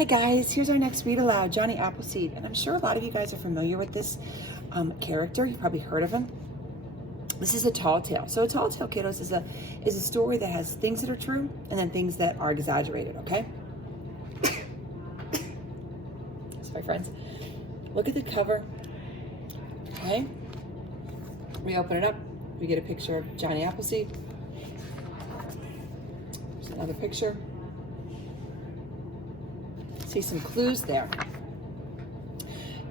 Hi guys, here's our next read aloud, Johnny Appleseed. And I'm sure a lot of you guys are familiar with this character. You've probably heard of him. This is a tall tale. So a tall tale, kiddos, is a story that has things that are true and then things that are exaggerated, okay? Sorry, friends. Look at the cover, okay? We open it up, we get a picture of Johnny Appleseed. There's another picture. See some clues there.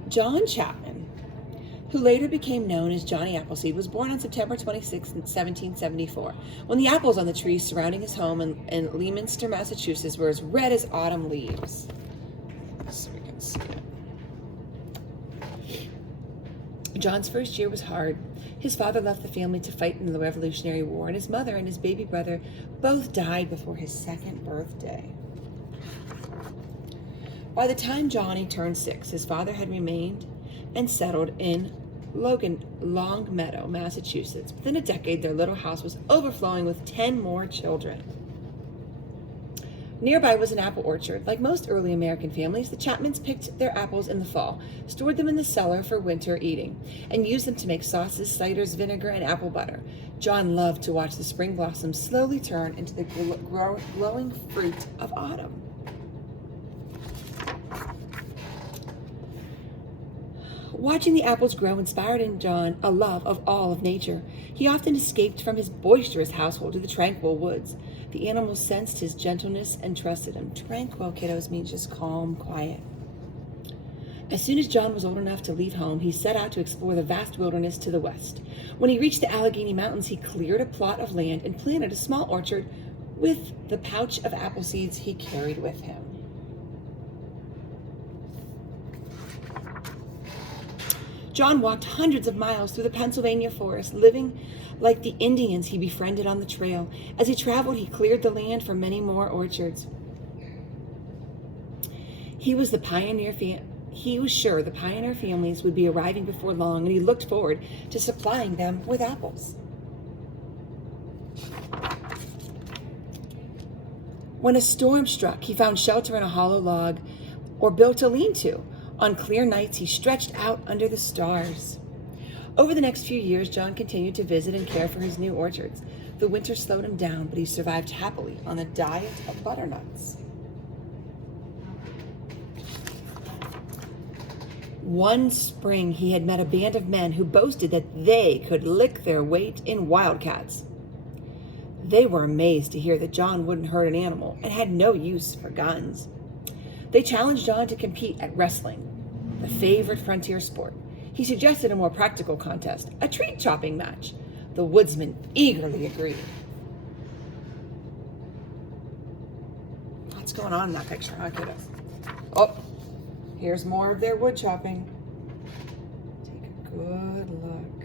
John Chapman, who later became known as Johnny Appleseed, was born on September 26, 1774, when the apples on the trees surrounding his home in Leominster, Massachusetts were as red as autumn leaves. So we can see it. John's first year was hard. His father left the family to fight in the Revolutionary War, and his mother and his baby brother both died before his second birthday. By the time Johnny turned 6, his father had remained and settled in Longmeadow, Massachusetts. Within a decade, their little house was overflowing with 10 more children. Nearby was an apple orchard. Like most early American families, the Chapmans picked their apples in the fall, stored them in the cellar for winter eating, and used them to make sauces, ciders, vinegar, and apple butter. John loved to watch the spring blossoms slowly turn into the glowing fruit of autumn. Watching the apples grow inspired in John a love of all of nature. He often escaped from his boisterous household to the tranquil woods. The animals sensed his gentleness and trusted him. Tranquil, kiddos, means just calm, quiet. As soon as John was old enough to leave home, he set out to explore the vast wilderness to the west. When he reached the Allegheny Mountains, he cleared a plot of land and planted a small orchard with the pouch of apple seeds he carried with him. John walked hundreds of miles through the Pennsylvania forest, living like the Indians he befriended on the trail. As he traveled, he cleared the land for many more orchards. He was sure the pioneer families would be arriving before long, and he looked forward to supplying them with apples. When a storm struck, he found shelter in a hollow log or built a lean-to. On clear nights, he stretched out under the stars. Over the next few years, John continued to visit and care for his new orchards. The winter slowed him down, but he survived happily on a diet of butternuts. One spring, he had met a band of men who boasted that they could lick their weight in wildcats. They were amazed to hear that John wouldn't hurt an animal and had no use for guns. They challenged John to compete at wrestling, the favorite frontier sport. He suggested a more practical contest, a tree chopping match. The woodsman eagerly agreed. What's going on in that picture, huh, kiddos? Oh, here's more of their wood chopping. Take a good look.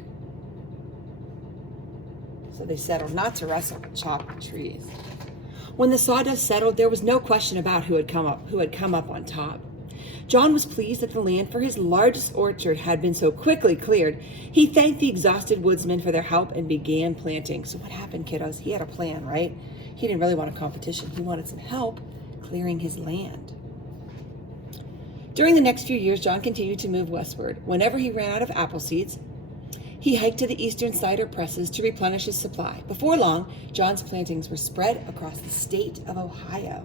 So they settled not to wrestle, but chop trees. When the sawdust settled, there was no question about who had come up on top. John was pleased that the land for his largest orchard had been so quickly cleared. He thanked the exhausted woodsmen for their help and began planting. So what happened, kiddos? He had a plan, right? He didn't really want a competition. He wanted some help clearing his land. During the next few years, John continued to move westward. Whenever he ran out of apple seeds, he hiked to the eastern cider presses to replenish his supply. Before long, John's plantings were spread across the state of Ohio.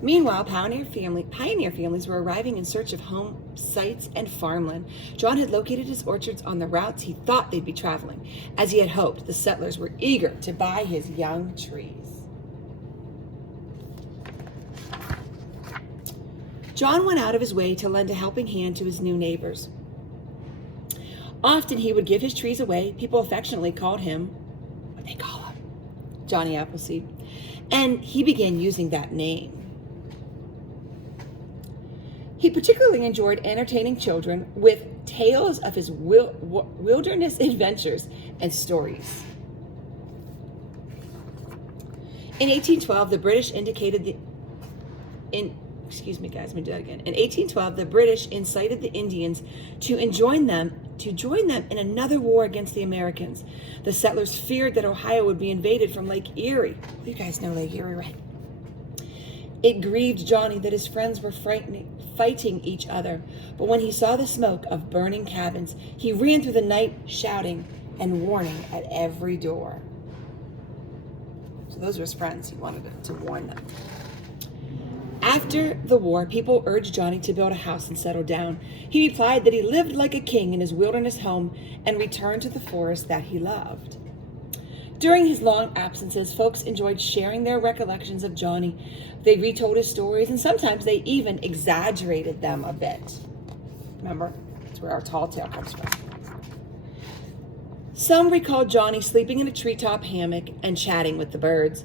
Meanwhile, pioneer families were arriving in search of home sites and farmland. John had located his orchards on the routes he thought they'd be traveling. As he had hoped, the settlers were eager to buy his young trees. John went out of his way to lend a helping hand to his new neighbors. Often he would give his trees away. People affectionately called him, what they call him, Johnny Appleseed, and he began using that name. He particularly enjoyed entertaining children with tales of his wilderness adventures and stories. In 1812, the British incited the Indians to join them in another war against the Americans. The settlers feared that Ohio would be invaded from Lake Erie. You guys know Lake Erie, right? It grieved Johnny that his friends were fighting each other, but when he saw the smoke of burning cabins, he ran through the night shouting and warning at every door. So those were his friends. He wanted to warn them. After the war, people urged Johnny to build a house and settle down. He replied that he lived like a king in his wilderness home and returned to the forest that he loved. During his long absences, folks enjoyed sharing their recollections of Johnny. They retold his stories, and sometimes they even exaggerated them a bit. Remember, that's where our tall tale comes from. Some recalled Johnny sleeping in a treetop hammock and chatting with the birds.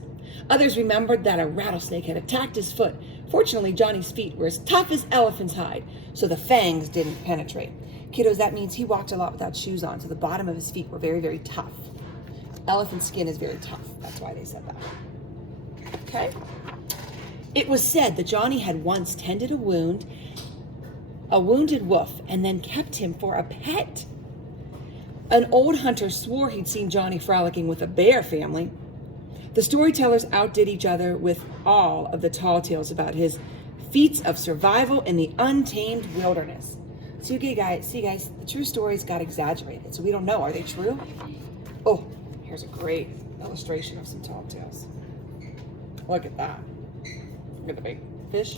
Others remembered that a rattlesnake had attacked his foot. Fortunately, Johnny's feet were as tough as elephant's hide, so the fangs didn't penetrate. Kiddos, that means he walked a lot without shoes on, so the bottom of his feet were very, very tough. Elephant skin is very tough. That's why they said that. Okay? It was said that Johnny had once tended a wounded wolf, and then kept him for a pet. An old hunter swore he'd seen Johnny frolicking with a bear family. The storytellers outdid each other with all of the tall tales about his feats of survival in the untamed wilderness. So you guys, the true stories got exaggerated, so we don't know. Are they true? Oh, here's a great illustration of some tall tales. Look at that. Look at the big fish.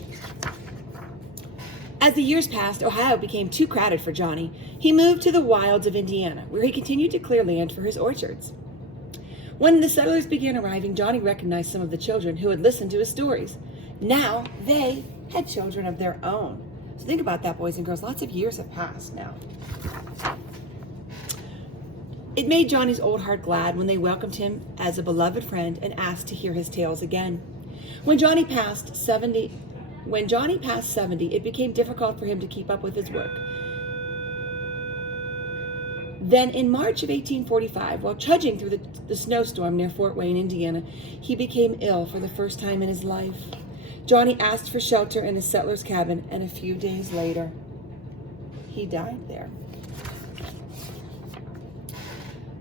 As the years passed, Ohio became too crowded for Johnny. He moved to the wilds of Indiana, where he continued to clear land for his orchards. When the settlers began arriving, Johnny recognized some of the children who had listened to his stories. Now they had children of their own. So think about that, boys and girls. Lots of years have passed now. It made Johnny's old heart glad when they welcomed him as a beloved friend and asked to hear his tales again. When Johnny passed 70, it became difficult for him to keep up with his work. Then in March of 1845, while trudging through the snowstorm near Fort Wayne, Indiana, he became ill for the first time in his life. Johnny asked for shelter in a settler's cabin, and a few days later, he died there.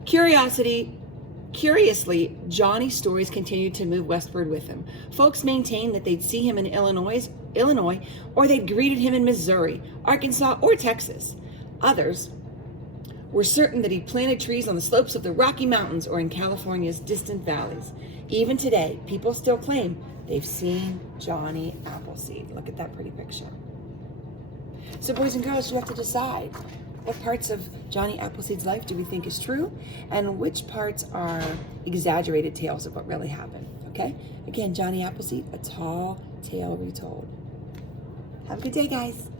Curiously, Johnny's stories continued to move westward with him. Folks maintained that they'd see him in Illinois, or they'd greeted him in Missouri, Arkansas, or Texas. Others were certain that he planted trees on the slopes of the Rocky Mountains or in California's distant valleys. Even today, people still claim they've seen Johnny Appleseed. Look at that pretty picture. So boys and girls, you have to decide what parts of Johnny Appleseed's life do we think is true and which parts are exaggerated tales of what really happened, okay? Again, Johnny Appleseed, a tall tale retold. Have a good day, guys.